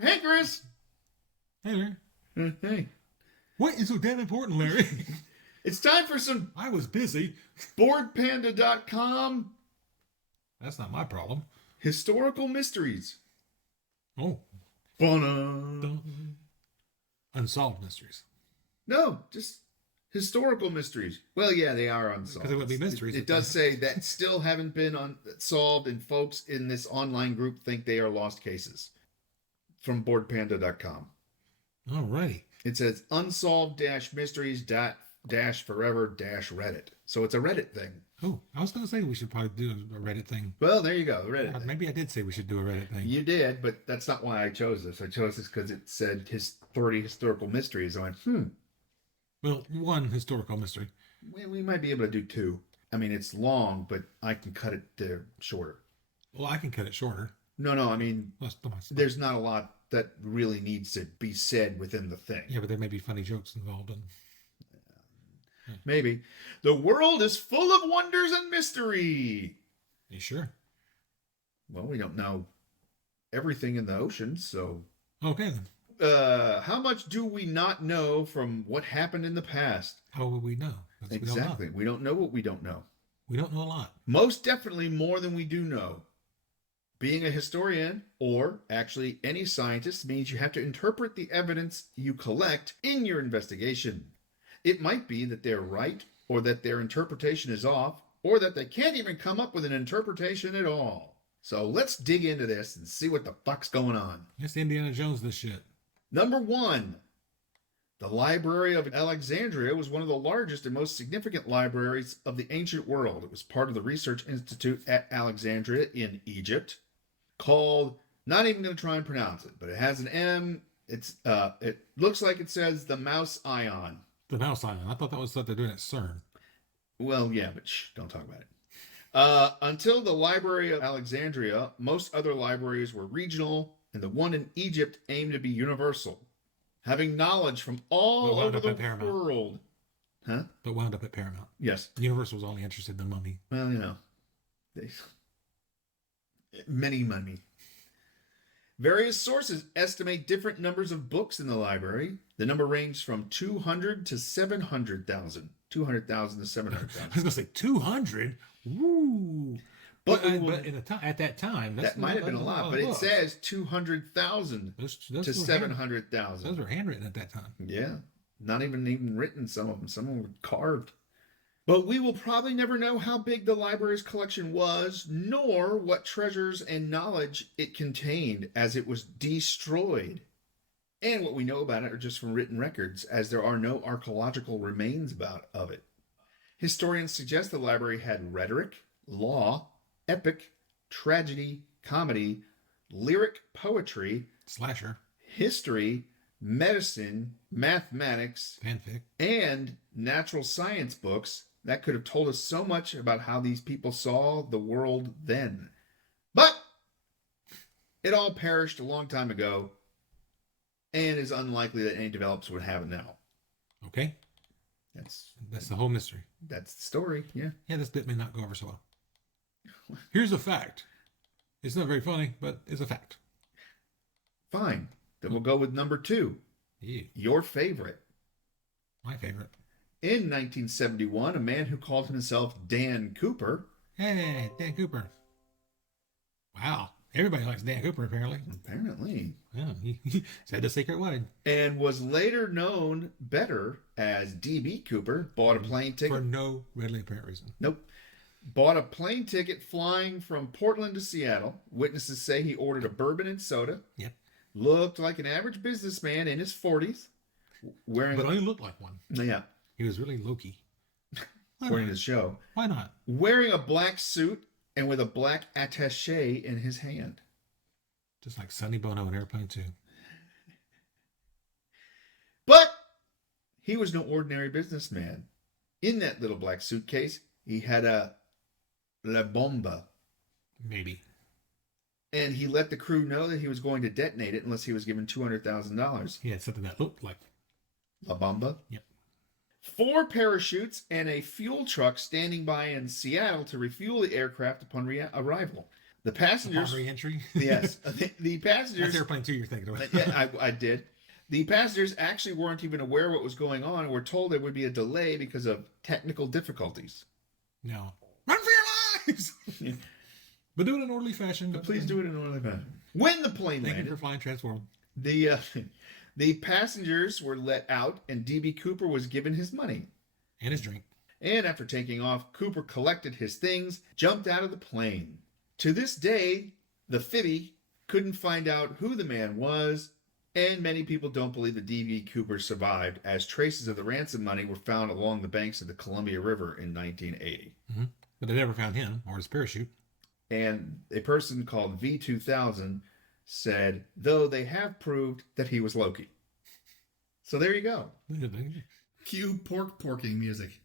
Hey, Chris. Hey, Larry. Hey. What is so damn important, Larry? It's time for some I was busy. BoardPanda.com That's not my problem. historical mysteries. Oh, Ba-na. dun. Unsolved mysteries. No, just historical mysteries. Well, yeah, they are unsolved. Because they wouldn't be mysteries. It does say that still haven't been solved, and folks in this online group think they are lost cases. From BoardPanda.com. Alrighty. It says unsolved-mysteries.forever-reddit. So it's a Reddit thing. Oh, I was going to say we should probably do a Reddit thing. Well, there you go, Reddit thing. Maybe I did say we should do a Reddit thing. You did, but that's not why I chose this. I chose this because it said 30 historical mysteries. I went, Well, one historical mystery. we might be able to do two. I mean, it's long, but I can cut it shorter. Well, I can cut it shorter. No, I mean, there's not a lot that really needs to be said within the thing. Yeah, but there may be funny jokes involved. Maybe. The world is full of wonders and mystery. You sure? Well, we don't know everything in the ocean, so... Okay, then. How much do we not know from what happened in the past? How will we know? Exactly. We don't know what we don't know. We don't know a lot. Most definitely more than we do know. Being a historian, or actually any scientist, means you have to interpret the evidence you collect in your investigation. It might be that they're right, or that their interpretation is off, or that they can't even come up with an interpretation at all. So let's dig into this and see what the fuck's going on. It's Indiana Jones, this shit. Number 1. The Library of Alexandria was one of the largest and most significant libraries of the ancient world. It was part of the Research Institute at Alexandria in Egypt, called, not even going to try and pronounce it, but it has an M. It looks like it says the Mouse Ion. The Mouse Ion. I thought that was what they're doing at CERN. Well, yeah, but don't talk about it. Until the Library of Alexandria, most other libraries were regional, and the one in Egypt aimed to be universal, having knowledge from all over the world. Huh? But wound up at Paramount. Yes. Universal was only interested in the mummy. Well, many money. Various sources estimate different numbers of books in the library. The number ranged from 200 to 700,000. 200,000 to 700,000. I was going to say 200? Woo! But at that time, that might have been a lot, but it says 200,000 to 700,000. Those were handwritten at that time. Yeah. Not even written, some of them. Some of them were carved. But we will probably never know how big the library's collection was, nor what treasures and knowledge it contained as it was destroyed. And what we know about it are just from written records, as there are no archaeological remains of it. Historians suggest the library had rhetoric, law, epic, tragedy, comedy, lyric poetry, slasher, history, medicine, mathematics, fanfic, and natural science books that could have told us so much about how these people saw the world then. But it all perished a long time ago, and is unlikely that any developers would have it now. Okay. That's the whole mystery. That's the story, yeah. Yeah, this bit may not go over so well. Here's a fact. It's not very funny, but it's a fact. Fine. Then we'll go with number 2. Ew. Your favorite. My favorite. In 1971, a man who called himself Dan Cooper. Hey, Dan Cooper. Wow. Everybody likes Dan Cooper, apparently. Apparently. Yeah, he said the secret wedding. And was later known better as D.B. Cooper. Bought a plane ticket. For no readily apparent reason. Nope. Bought a plane ticket flying from Portland to Seattle. Witnesses say he ordered a bourbon and soda. Yep. Looked like an average businessman in his 40s. But only looked like one. Yeah. He was really low-key. According to the show. Why not? Wearing a black suit and with a black attaché in his hand. Just like Sonny Bono in Airplane 2. But he was no ordinary businessman. In that little black suitcase, he had a La Bomba. Maybe. And he let the crew know that he was going to detonate it unless he was given $200,000. He had something that looked like La Bomba? Yep. 4 parachutes and a fuel truck standing by in Seattle to refuel the aircraft upon arrival. The passengers, Upon re-entry. yes, the That's passengers. Airplane 2 you're thinking about. Yeah, I did. The passengers actually weren't even aware what was going on and were told there would be a delay because of technical difficulties. No. Run for your lives! But do it in an orderly fashion. But please do it in an orderly fashion. When the plane Thank you landed, for flying Transform. the passengers were let out and DB Cooper was given his money. And his drink. And after taking off, Cooper collected his things, jumped out of the plane. To this day, the Fitty couldn't find out who the man was, and many people don't believe that D.B. Cooper survived, as traces of the ransom money were found along the banks of the Columbia River in 1980. Mm-hmm. But they never found him or his parachute. And a person called V2000 said, though they have proved that he was Loki. So there you go. Cue porking music.